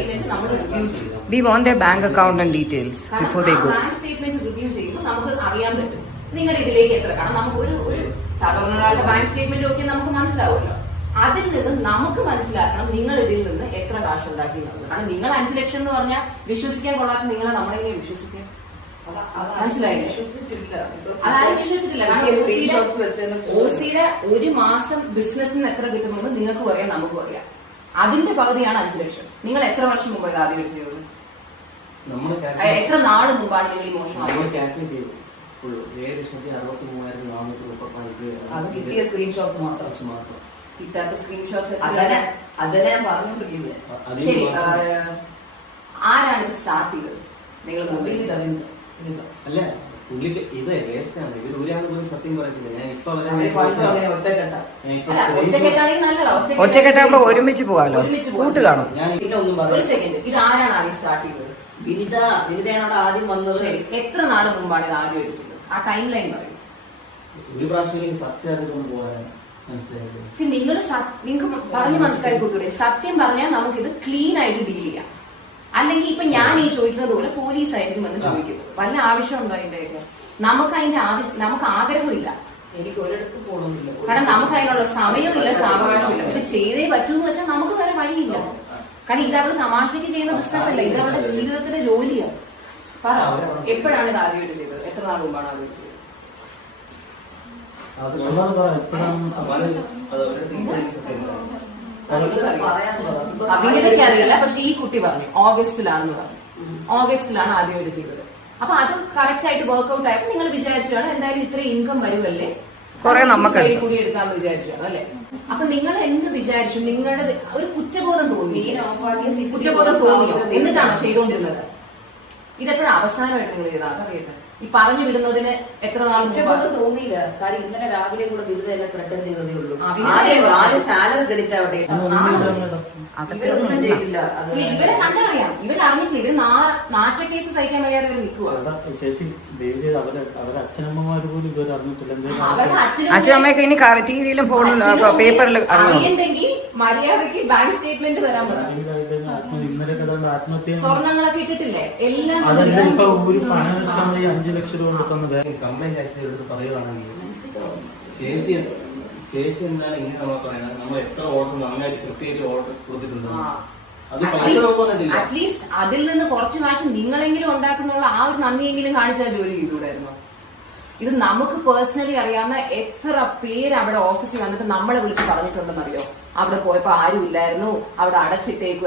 Statement നമ്മൾ review ചെയ്യും. We want their bank account and details before they go. Bank statement review ചെയ്യുമ്പോൾ നമുക്ക് അറിയാൻ പറ്റും നിങ്ങളുടെ ഇതിലേക്ക് എത്ര. കാരണം നമുക്ക് ഒരു സാധാരണ ഒരാളുടെ ബാങ്ക് സ്റ്റേറ്റ്മെന്റ് ഒക്കെ നമുക്ക് മനസ്സിലാവുമല്ലോ. അതിൽ നിന്ന് നമുക്ക് മനസ്സിലാക്കണം നിങ്ങൾ ഇതിൽ നിന്ന് എത്ര കാശ് ഉണ്ടാക്കി എന്നുള്ളത്. കാരണം നിങ്ങൾ 5 ലക്ഷം എന്ന് പറഞ്ഞാൽ വിശ്വസിക്കാൻ കൊള്ളാത്ത നിങ്ങളെ നമ്മളെങ്ങനെ വിശ്വസിക്കാൻ? മനസ്സിലായില്ലേ? അതായത് വിശ്വസിച്ചിട്ടില്ല. കാരണം ഓസിയുടെ ഒരു മാസം ബിസിനസ്സിന് എത്ര കിട്ടുമെന്ന് നിങ്ങൾക്കും അറിയാം, നമുക്കും അറിയാം. അതിന്റെ പകുതിയാണ് 5 ലക്ഷം. നിങ്ങൾ എത്ര വർഷം മുമ്പ് ആദ്യം ചെയ്തത്? എത്ര നാള് മുമ്പാണ് നിങ്ങൾ ഈ മോഷണം? അത് കിട്ടിയ സ്ക്രീൻഷോട്ട്സ് മാത്രം കിട്ടാത്ത സ്ക്രീൻഷോട്ട്സ് അതിനെ ഞാൻ പറഞ്ഞോണ്ടിരിക്കുന്നത്. ശരി, ആരാണ് ഇത് സ്റ്റാർട്ട് ചെയ്തത്? നിങ്ങൾ അല്ല പുള്ളിക്ക് ഇത് വേസ്റ്റാണ്. ഇവർ ഒരാൾ പോലും സത്യം പറയത്തില്ല. ഞാൻ ഇപ്പൊ ഒറ്റക്കെട്ടാകുമ്പോ ഒരുമിച്ച് പോവാലോ, കൂട്ട് കാണും. ഒരു സെക്കൻഡ്, ഇത് ആരാണ് ആദ്യം സ്റ്റാർട്ട് ചെയ്തത്? വിനിതയാണ് ആദ്യം വന്നത്. എത്ര നാള് മുമ്പാണ് ഇത് ആദ്യം അടിച്ചത്? ആ ടൈം ലൈൻ പറയും. ഒരു പ്രാവശ്യം സത്യം അറിഞ്ഞുകൊണ്ട് പോകാൻ മനസ്സിലായത്. നിങ്ങൾക്ക് പറഞ്ഞു മനസ്സിലാക്കി കൊടുത്തൂടെ? സത്യം പറഞ്ഞാൽ നമുക്കിത് ക്ലീൻ ആയിട്ട് ഡീൽ ചെയ്യാം. അല്ലെങ്കിൽ ഇപ്പൊ ഞാൻ ഈ ചോദിക്കുന്നത് പോലെ പോലീസ് ആയിരിക്കും എന്ന് ചോദിക്കുന്നത്. വല്ല ആവശ്യമുണ്ടോ അതിന്റെയൊക്കെ? നമുക്ക് ആഗ്രഹമില്ല. എനിക്ക് ഒരിടത്ത് പോകണമെന്നില്ല. കാരണം നമുക്ക് അതിനുള്ള സമയമില്ല, സാവകാശമില്ല. പക്ഷെ ചെയ്തേ പറ്റൂന്ന് വെച്ചാൽ നമുക്ക് വേറെ വഴിയില്ല. കാരണം ഇത് അവള് തമാശയ്ക്ക് ചെയ്യുന്ന ബിസിനസ് അല്ല, ഇത് അവളുടെ ജീവിതത്തിന്റെ ജോലിയാണ്. പറ, എപ്പോഴാണ് ഇത് ആദ്യമായിട്ട് ചെയ്തത്? എത്ര നാൾ മുമ്പാണ് ആദ്യമായിട്ട് ചെയ്തത്? വിനിതയ്ക്ക് അറിയില്ല, പക്ഷെ ഈ കുട്ടി പറഞ്ഞു ഓഗസ്റ്റിലാണെന്ന് പറഞ്ഞു. ഓഗസ്റ്റിലാണ് ആദ്യമായിട്ട് ചെയ്തത്. അപ്പൊ അത് കറക്റ്റ് ആയിട്ട് വർക്ക്ഔട്ട് ആയപ്പോ നിങ്ങൾ വിചാരിച്ചാണ് എന്തായാലും ഇത്ര ഇൻകം വരുമല്ലേ, സൈഡിൽ കൂടി എടുക്കാന്ന് വിചാരിച്ചാണ് അല്ലെ? അപ്പൊ നിങ്ങൾ എന്ത് വിചാരിച്ചു? നിങ്ങളുടെ ഒരു കുറ്റബോധം തോന്നി, കുറ്റബോധം തോന്നിയോ? എന്നിട്ടാണോ ചെയ്തുകൊണ്ടിരുന്നത്? ഇതെപ്പോഴും അവസാനമായിട്ട് നിങ്ങൾ ചെയ്താൽ അതറിയട്ടെ. ഈ പറഞ്ഞു വിടുന്നതിന് എത്ര നാൾ തോന്നിയില്ല. കാര്യം ഇന്നലെ രാവിലെ കൂടെ വിരുദ്ധ എന്നെ ത്രെട്ടൻ ചെയ്തതേ ഉള്ളൂ. സാലറി ക്രെഡിറ്റ് ആവട്ടെ, ഇവരൊന്നും ചെയ്തില്ല. ഇവരെ കണ്ടറിയാം, ഇവരറിഞ്ഞിട്ടില്ല. ഇവര് നാറ്റ കേസ് സഹിക്കാൻ വയ്യാതെ ഇവർ നിൽക്കുക. അച്ഛനമ്മയൊക്കെ ഇനി ടിവിയിലും ഫോണിലും പേപ്പറിലും അറിയണ്ടെങ്കിൽ മര്യാദക്ക് ബാങ്ക് സ്റ്റേറ്റ്മെന്റ് തരാൻ പറയാം. സ്വർണ്ണങ്ങളൊക്കെ ഇട്ടിട്ടില്ലേ? എല്ലാം കംപ്ലൈന്റ് അയച്ചെടുത്ത് പറയുവാണെങ്കിൽ ചേച്ചി എന്താണ് ഇങ്ങനെ നമ്മൾ പറയുന്നത്? നമ്മൾ എത്ര ഓർഡർ നന്നായിട്ട് കൃത്യമായിട്ട് ഓർഡർ കൊടുത്തിട്ടുണ്ട്. അത് പൈസ നോക്കുന്നില്ല. അറ്റ്ലീസ്റ്റ് അതിൽ നിന്ന് കുറച്ച് കാശ് നിങ്ങളെങ്കിലും ഉണ്ടാക്കുന്നുള്ള ആ ഒരു നന്ദിയെങ്കിലും കാണിച്ചാൽ ജോലി ചെയ്തുകൂടായിരുന്നു. ഇത് നമുക്ക് പേഴ്സണലി അറിയാവുന്ന എത്ര പേര് അവിടെ ഓഫീസിൽ വന്നിട്ട് നമ്മളെ വിളിച്ച് പറഞ്ഞിട്ടുണ്ടെന്നറിയോ? അവിടെ പോയപ്പോ ആരും ഇല്ലായിരുന്നു, അവിടെ അടച്ചിട്ടേക്കും.